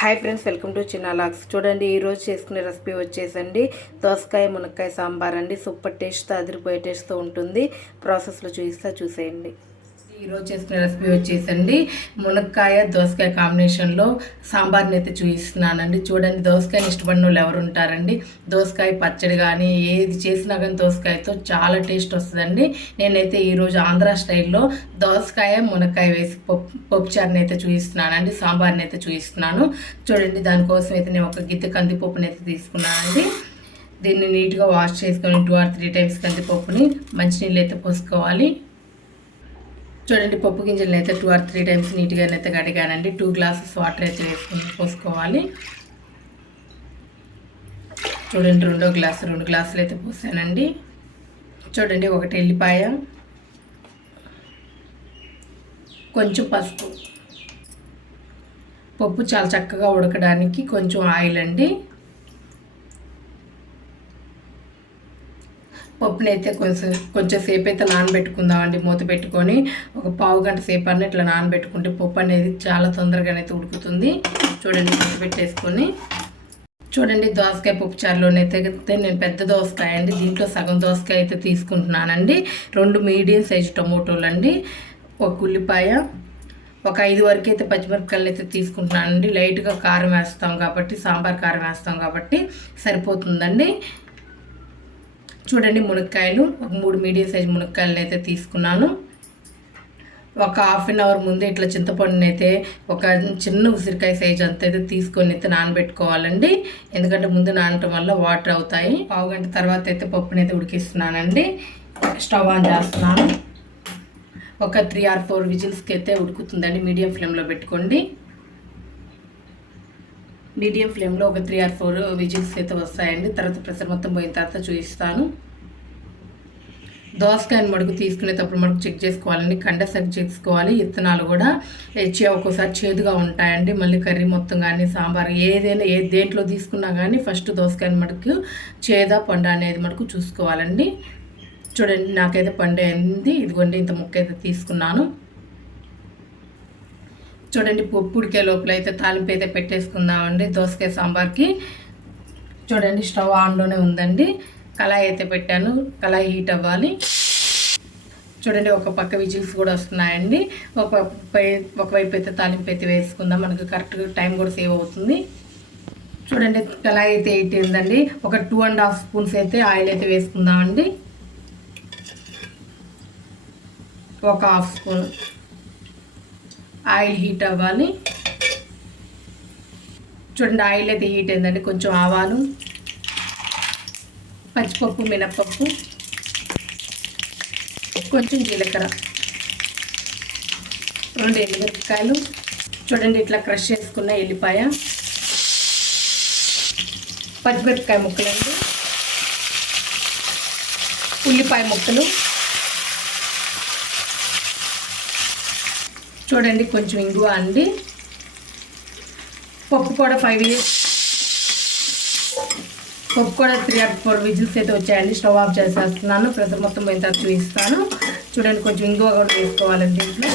Hi friends welcome to చిన్న లాక్స్. చూడండి ఈరోజు చేసుకునే రెసిపీ వచ్చేసండి. దోసకాయ మునక్కాయ సాంబార్ అండి. సూపర్ టేస్ట్తో అదిరిపోయే టేస్ట్తో ఉంటుంది. ప్రాసెస్లో చూపిస్తా చూసేయండి. ఈరోజు చేసుకునే రెసిపీ వచ్చేసండి. మునక్కాయ దోసకాయ కాంబినేషన్లో సాంబార్ని అయితే చూపిస్తున్నానండి చూడండి దోసకాయని ఇష్టపడిన వాళ్ళు ఎవరు ఉంటారండి దోసకాయ పచ్చడి కానీ ఏది చేసినా కానీ దోసకాయతో చాలా టేస్ట్ వస్తుందండి. నేనైతే ఈరోజు ఆంధ్ర స్టైల్లో దోసకాయ మునక్కాయ వేసి పప్పు పప్పుచారుని అయితే చూపిస్తున్నానండి సాంబార్ని అయితే చూపిస్తున్నాను చూడండి దానికోసం అయితే నేను ఒక గిద్దె కందిపప్పుని అయితే తీసుకున్నానండి. దీన్ని నీట్గా వాష్ చేసుకొని టూ ఆర్ త్రీ టైమ్స్ కందిపప్పుని మంచినీళ్ళు అయితే పోసుకోవాలి. చూడండి పప్పు గింజలను అయితే టూ ఆర్ త్రీ టైమ్స్ నీట్గా అయితే కడిగానండి. టూ గ్లాసెస్ వాటర్ అయితే వేసుకుని పోసుకోవాలి. చూడండి రెండో గ్లాసు రెండు గ్లాసులు అయితే పోసానండి. చూడండి ఒకటి ఎల్లిపాయ కొంచెం పసుపు. పప్పు చాలా చక్కగా ఉడకడానికి కొంచెం ఆయిల్ అండి. పప్పుని అయితే కొంచెం కొంచెం సేపు అయితే నానబెట్టుకుందామండి. మూత పెట్టుకొని ఒక పావు గంట సేపు అన్న ఇట్లా నానబెట్టుకుంటే పప్పు అనేది చాలా తొందరగానైతే ఉడుకుతుంది. చూడండి మూత పెట్టేసుకొని. చూడండి దోసకాయ పప్పు చారులోనైతే నేను పెద్ద దోసకాయ అండి. దీంట్లో సగం దోసకాయ అయితే తీసుకుంటున్నానండి. రెండు మీడియం సైజు టమోటోలు అండి ఒక ఉల్లిపాయ ఒక ఐదు వరకు అయితే పచ్చిమిరపకాయలు అయితే తీసుకుంటున్నానండి. లైట్గా కారం వేస్తాం కాబట్టి సాంబార్ కారం వేస్తాం కాబట్టి సరిపోతుందండి. చూడండి మునక్కాయలు. ఒక మూడు మీడియం సైజ్ మునక్కాయలను అయితే తీసుకున్నాను. ఒక హాఫ్ అన్ అవర్ ముందు ఇట్లా చింతపండుని అయితే ఒక చిన్న ఉసిరికాయ సైజ్ అంత అయితే తీసుకొని అయితే నానబెట్టుకోవాలండి. ఎందుకంటే ముందు నానటం వల్ల వాటర్ అవుతాయి. పావు గంట తర్వాత అయితే పప్పుని అయితే ఉడికిస్తున్నానండి. స్టవ్ ఆన్ చేస్తున్నాను. ఒక త్రీ ఆర్ ఫోర్ విజిల్స్కి అయితే ఉడుకుతుందండి. మీడియం ఫ్లేమ్లో పెట్టుకోండి. మీడియం ఫ్లేమ్లో ఒక త్రీ ఆర్ ఫోర్ విజిల్స్ అయితే వస్తాయండి. తర్వాత ప్రెషర్ మొత్తం పోయిన తర్వాత చూపిస్తాను. దోసకాయ మడుగు తీసుకునేటప్పుడు మడుగు చెక్ చేసుకోవాలండి. కండ చెక్ చేసుకోవాలి. విత్తనాలు కూడా హెచ్చి ఒక్కోసారి చేదుగా ఉంటాయండి. మళ్ళీ కర్రీ మొత్తం కానీ సాంబార్ ఏదైనా ఏ దేంట్లో తీసుకున్నా కానీ ఫస్ట్ దోసకాయ మడుకు చేద పండ అనేది మటుకు చూసుకోవాలండి. చూడండి నాకైతే పండు అయింది. ఇదిగోండి ఇంత ముక్క అయితే తీసుకున్నాను. చూడండి పప్పు ఉడికే లోపల అయితే తాలింపు అయితే పెట్టేసుకుందామండి. దోసకాయ సాంబార్కి. చూడండి స్టవ్ ఆన్లోనే ఉందండి. కళాయి అయితే పెట్టాను. కళాయి హీట్ అవ్వాలి. చూడండి ఒక పక్క విజిల్స్ కూడా వస్తున్నాయండి. ఒక ఒకవైపు అయితే తాలింపు అయితే వేసుకుందాం. మనకు కరెక్ట్గా టైం కూడా సేవ్ అవుతుంది. చూడండి కళాయి అయితే హీట్ అయిందండి. ఒక టూ అండ్ హాఫ్ స్పూన్స్ అయితే ఆయిల్ అయితే వేసుకుందామండి. ఒక హాఫ్ స్పూన్. ఆయిల్ హీట్ అవ్వాలి. చూడండి ఆయిల్ అయితే హీట్ అయిందండి. కొంచెం ఆవాలు పచ్చిపప్పు మినప్పప్పు కొంచెం జీలకర్ర. రెండు ఎల్లిమిరపకాయలు చూడండి ఇట్లా క్రష్ చేసుకున్న ఎల్లిపాయ. పచ్చిమిరపకాయ ముక్కలండి. ఉల్లిపాయ ముక్కలు. చూడండి కొంచెం ఇంగువ అండి. పప్పు కూడా ఫైవ్ పప్పు కూడా త్రీ ఆర్ ఫోర్ విజిల్స్ అయితే వచ్చాయండి. స్టవ్ ఆఫ్ చేసేస్తున్నాను. ప్రెషర్ మొత్తం పోయిన తర్వాత చూపిస్తాను. చూడండి కొంచెం ఇంగువ కూడా వేసుకోవాలండి దీంట్లో.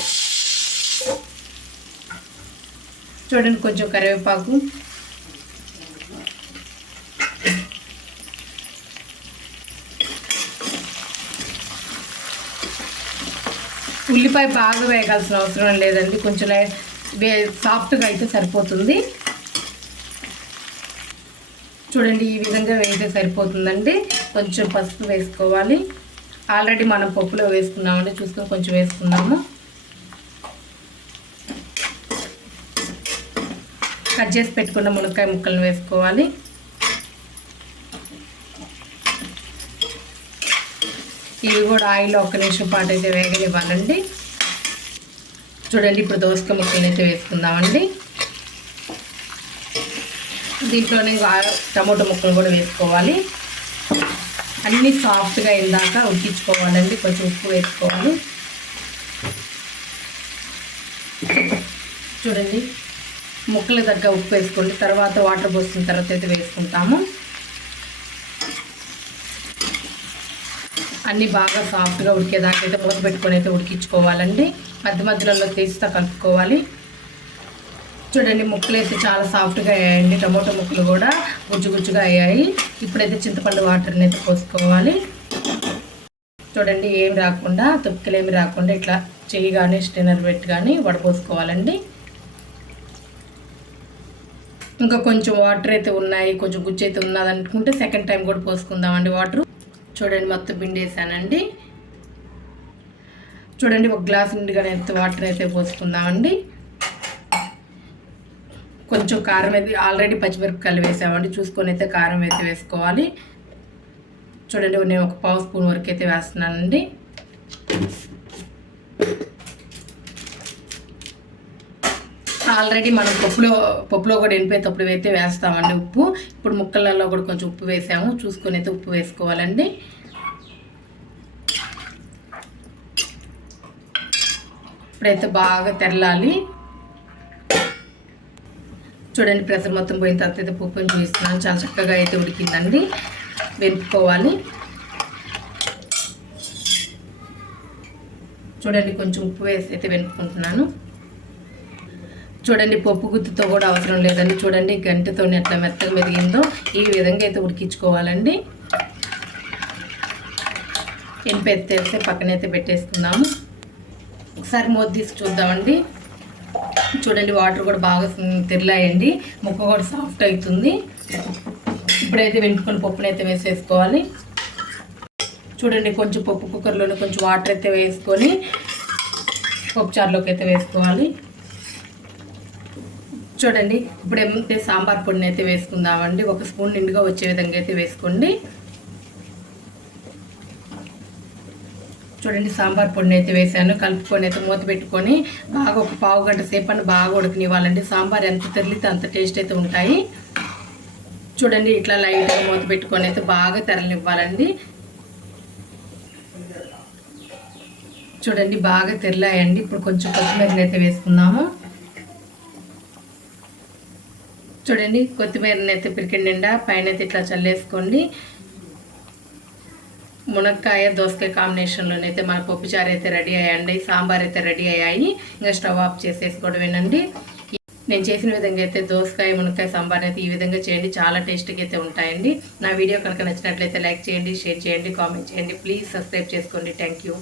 చూడండి కొంచెం కరివేపాకు. ఉల్లిపాయ బాగా వేగాల్సిన అవసరం లేదండి. కొంచెం వే సాఫ్ట్గా అయితే సరిపోతుంది. చూడండి ఈ విధంగా వేస్తే సరిపోతుందండి. కొంచెం పసుపు వేసుకోవాలి. ఆల్రెడీ మనం పప్పులో వేసుకున్నామండి. చూసుకొని కొంచెం వేసుకున్నాము కట్ చేసి పెట్టుకున్న మునక్కాయ ముక్కలను వేసుకోవాలి. ఇవి కూడా ఆయిల్లో ఒక్క నిమిషం పాటు అయితే వేగనివ్వాలండి చూడండి ఇప్పుడు దోసక ముక్కలు అయితే వేసుకుందామండి. దీంట్లోనే టమోటో ముక్కలు కూడా వేసుకోవాలి. అన్నీ సాఫ్ట్గా ఇందాక ఉడికించుకోవాలండి. కొంచెం ఉప్పు వేసుకోవాలి. చూడండి ముక్కల దగ్గర ఉప్పు వేసుకోండి. తర్వాత వాటర్ పోసిన తర్వాత అయితే వేసుకుంటాము. అన్నీ బాగా సాఫ్ట్గా ఉడికేదాకైతే మూత పెట్టుకొని అయితే ఉడికించుకోవాలండి. మధ్య మధ్యలో తీస్తా కలుపుకోవాలి. చూడండి ముక్కలు అయితే చాలా సాఫ్ట్గా అయ్యాయండి. టమాటో ముక్కలు కూడా గుజ్జు గుజ్జుగా అయ్యాయి. ఇప్పుడైతే చింతపండు వాటర్ని అయితే పోసుకోవాలి. చూడండి ఏం రాకుండా తొక్కిలు ఏమి రాకుండా ఇట్లా చెయ్యి కానీ స్టెనర్ పెట్టి కానీ వడపోసుకోవాలండి. ఇంకా కొంచెం వాటర్ అయితే ఉన్నాయి. కొంచెం గుజ్జు అయితే ఉన్నది అనుకుంటే సెకండ్ టైం కూడా పోసుకుందామండి వాటర్. చూడండి మొత్తం పిండి వేసానండి చూడండి ఒక గ్లాస్ నిండుగా ఎంత వాటర్ అయితే పోసుకుందామండి. కొంచెం కారం అయితే ఆల్రెడీ పచ్చిమిరపకాయలు వేసామండి చూసుకొని అయితే కారం అయితే వేసుకోవాలి. చూడండి నేను ఒక పావు స్పూన్ వరకు అయితే వేస్తున్నానండి. ఆల్రెడీ మనం పప్పులో పప్పులో కూడా ఎండిపోయేటప్పుడు అయితే వేస్తామండి ఉప్పు. ఇప్పుడు ముక్కలలో కూడా కొంచెం ఉప్పు వేసాము. చూసుకొని అయితే ఉప్పు వేసుకోవాలండి. ఇప్పుడైతే బాగా తెరలాలి. చూడండి ప్రెషర్ మొత్తం పోయిన తర్వాత అయితే పప్పుని చూపిస్తున్నాను చాలా చక్కగా అయితే ఉడికిందండి. వెనుక్కోవాలి చూడండి కొంచెం ఉప్పు వేసి అయితే వెనుక్కుంటున్నాను చూడండి పప్పు గుత్తుతో కూడా అవసరం లేదండి. చూడండి గంటతో ఎట్లా మెత్తగా మెదిగిందో ఈ విధంగా అయితే ఉడికించుకోవాలండి. ఎనిపెత్తేస్తే పక్కనైతే పెట్టేసుకుందాము ఒకసారి మూత తీసి చూద్దామండి. చూడండి వాటర్ కూడా బాగా తిరిలాయండి. ముక్క కూడా సాఫ్ట్ అవుతుంది. ఇప్పుడైతే వెంటుకొని పప్పునైతే అయితే వేసేసుకోవాలి. చూడండి కొంచెం పప్పు కుక్కర్లోనే కొంచెం వాటర్ అయితే వేసుకొని పప్పు చారులోకి అయితే వేసుకోవాలి. చూడండి ఇప్పుడు ఏమంటే సాంబార్ పొడిని అయితే వేసుకుందామండి. ఒక స్పూన్ నిండుగా వచ్చే విధంగా అయితే వేసుకోండి. చూడండి సాంబార్ పొడిని అయితే వేసాను. కలుపుకొని అయితే మూత పెట్టుకొని బాగా ఒక పావు గంట సేపు అని బాగా ఉడకనివ్వాలండి. సాంబార్ ఎంత తెరలితే అంత టేస్ట్ అయితే ఉంటాయి. చూడండి ఇట్లా లైట్గా మూత పెట్టుకొని అయితే బాగా తెరలివ్వాలండి చూడండి బాగా తెరలాయండి. ఇప్పుడు కొంచెం కొత్తిమీరని అయితే వేసుకుందాము. చూడండి కొత్తిమీరని అయితే పిరికిడి నిండా పైన అయితే ఇట్లా చల్లేసుకోండి. మునక్కాయ దోసకాయ కాంబినేషన్లోనైతే మన పప్పుచారు అయితే రెడీ అయ్యండి సాంబార్ అయితే రెడీ అయ్యాయి. ఇంకా స్టవ్ ఆఫ్ చేసేసుకోవడమేనండి. నేను చేసిన విధంగా అయితే దోసకాయ మునక్కాయ సాంబార్ అయితే ఈ విధంగా చేయండి. చాలా టేస్ట్గా అయితే ఉంటాయండి. నా వీడియో కనుక నచ్చినట్లయితే లైక్ చేయండి షేర్ చేయండి కామెంట్ చేయండి. ప్లీజ్ సబ్స్క్రైబ్ చేసుకోండి. Thank you.